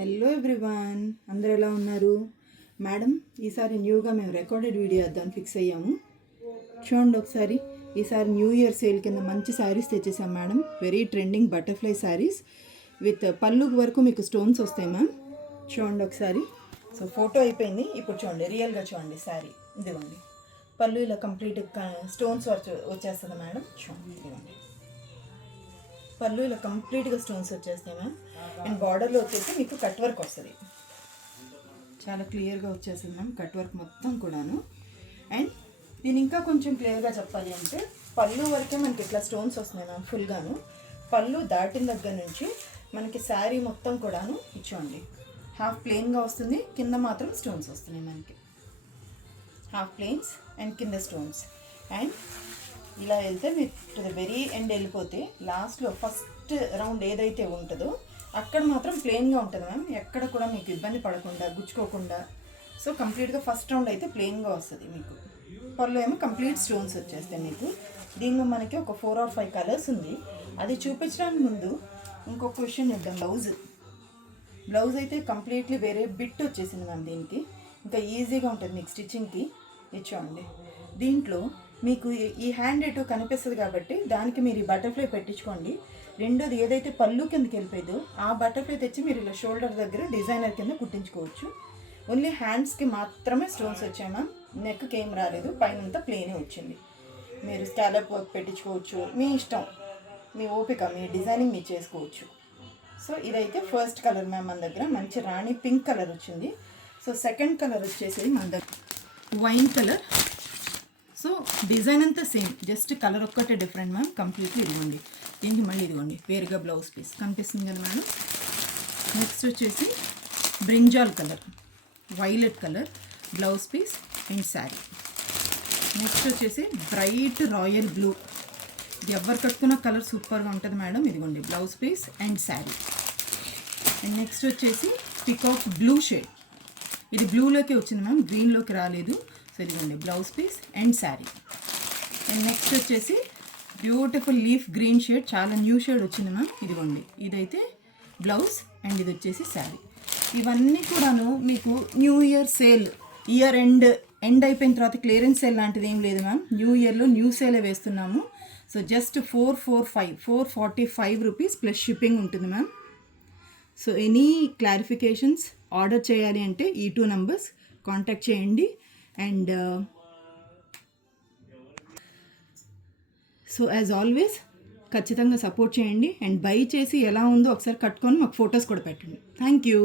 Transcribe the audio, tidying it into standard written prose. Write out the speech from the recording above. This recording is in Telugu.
హలో ఎవ్రీవన్, అందరు ఎలా ఉన్నారు? మేడం, ఈసారి న్యూగా మేము రికార్డెడ్ వీడియో వేద్దాం ఫిక్స్ అయ్యాము. చూడండి ఒకసారి. ఈసారి న్యూ ఇయర్ సేల్ కింద మంచి శారీస్ తెచ్చేసాం madam. Very trending butterfly saris with పళ్ళు వరకు మీకు స్టోన్స్ వస్తాయి మ్యామ్. చూడండి ఒకసారి. సో ఫోటో అయిపోయింది, ఇప్పుడు చూడండి రియల్గా చూడండి శారీ. ఇదిగోండి పళ్ళు ఇలా కంప్లీట్ స్టోన్స్ వచ్చేస్తుంది మేడం. చూడండి ఇదిగోండి పళ్ళు ఇలా కంప్లీట్గా స్టోన్స్ వచ్చేస్తాయి మ్యామ్. అండ్ బార్డర్లో వచ్చేసి మీకు కట్ వర్క్ వస్తుంది, చాలా క్లియర్గా వచ్చేస్తుంది మ్యామ్ కట్ వర్క్ మొత్తం కూడాను. అండ్ దీని ఇంకా కొంచెం క్లియర్గా చెప్పాలి అంటే పళ్ళు వరకే మనకి ఇట్లా స్టోన్స్ వస్తున్నాయి మ్యామ్ ఫుల్గాను. పళ్ళు దాటిన దగ్గర నుంచి మనకి శారీ మొత్తం కూడాను ఇచ్చోండి హాఫ్ ప్లెయిన్గా వస్తుంది, కింద మాత్రం స్టోన్స్ వస్తున్నాయి మనకి. హాఫ్ ప్లెయిన్స్ అండ్ కింద స్టోన్స్. అండ్ ఇలా వెళ్తే మీరు టు ద వెరీ ఎండ్ వెళ్ళిపోతే లాస్ట్లో ఫస్ట్ రౌండ్ ఏదైతే ఉంటుందో అక్కడ మాత్రం ప్లెయిన్గా ఉంటుంది మ్యామ్. ఎక్కడ కూడా మీకు ఇబ్బంది పడకుండా గుచ్చుకోకుండా. సో కంప్లీట్గా ఫస్ట్ రౌండ్ అయితే ప్లెయిన్గా వస్తుంది మీకు. పళ్ళు ఏమో కంప్లీట్ స్టోన్స్ వచ్చేస్తాయి మీకు. దీనిలో మనకి ఒక 4 or 5 కలర్స్ ఉంది. అది చూపించడానికి ముందు ఇంకొక క్వశ్చన్ చేద్దాం. బ్లౌజ్ అయితే కంప్లీట్లీ వేరే బిట్ వచ్చేసింది మ్యామ్ దీనికి. ఇంకా ఈజీగా ఉంటుంది మీకు స్టిచ్చింగ్కి. ఇచ్చోండి దీంట్లో మీకు ఈ హ్యాండ్ ఎటు కనిపిస్తుంది కాబట్టి దానికి మీరు ఈ బటర్ఫ్లై పెట్టించుకోండి. రెండోది ఏదైతే పళ్ళు కిందకి వెళ్ళిపోయిందో ఆ బటర్ఫ్లై తెచ్చి మీరు ఇలా షోల్డర్ దగ్గర డిజైనర్ కింద కుట్టించుకోవచ్చు. ఓన్లీ హ్యాండ్స్కి మాత్రమే స్టోన్స్ వచ్చాయి మ్యామ్. నెక్కి ఏం రాలేదు, పైనంతా ప్లెయినే వచ్చింది. మీరు స్కాలప్ వర్క్ పెట్టించుకోవచ్చు, మీ ఇష్టం, మీ ఓపిక, మీ డిజైనింగ్ మీరు చేసుకోవచ్చు. సో ఇదైతే ఫస్ట్ కలర్ మ్యామ్ మన దగ్గర. మంచి రాణి పింక్ కలర్ వచ్చింది. సో సెకండ్ కలర్ వచ్చేసి మన దగ్గర వైన్ కలర్. సో డిజైన్ అంతా సేమ్, జస్ట్ కలర్ ఒక్కటే డిఫరెంట్ మ్యామ్. కంప్లీట్లీ ఇదిగోండి. దీనికి మళ్ళీ ఇదిగోండి వేరుగా బ్లౌజ్ పీస్ కనిపిస్తుంది కదా మేడం. నెక్స్ట్ వచ్చేసి brinjal colour, violet colour blouse piece and sari. Next వచ్చేసి బ్రైట్ రాయల్ బ్లూ. ఇది ఎవరు కట్టుకున్న కలర్ సూపర్గా ఉంటుంది మేడం. ఇదిగోండి blouse piece and sari. And next వచ్చేసి పికాక్ బ్లూ షేడ్. ఇది బ్లూలోకి వచ్చింది మ్యామ్, గ్రీన్లోకి రాలేదు. సో ఇదిగోండి blouse piece and sari. And next వచ్చేసి బ్యూటిఫుల్ లీఫ్ గ్రీన్ షేడ్, చాలా న్యూ షేడ్ వచ్చింది మ్యామ్. ఇదిగోండి ఇదైతే బ్లౌజ్ అండ్ ఇది వచ్చేసి శారీ. ఇవన్నీ కూడాను మీకు new year sale, year end అయిపోయిన తర్వాత క్లియరెన్స్ సేల్ లాంటిది ఏం లేదు మ్యామ్. న్యూ ఇయర్లో న్యూ సేలే వేస్తున్నాము. So just 445 rupees plus shipping ఉంటుంది ma'am. So any clarifications order చేయాలి అంటే ఈ 2 numbers కాంటాక్ట్ చేయండి. అండ్ సో యాజ్ ఆల్వేస్ ఖచ్చితంగా సపోర్ట్ చేయండి. అండ్ బై చేసి ఎలా ఉందో ఒకసారి కట్టుకొని మాకు ఫొటోస్ కూడా పెట్టండి. Thank you.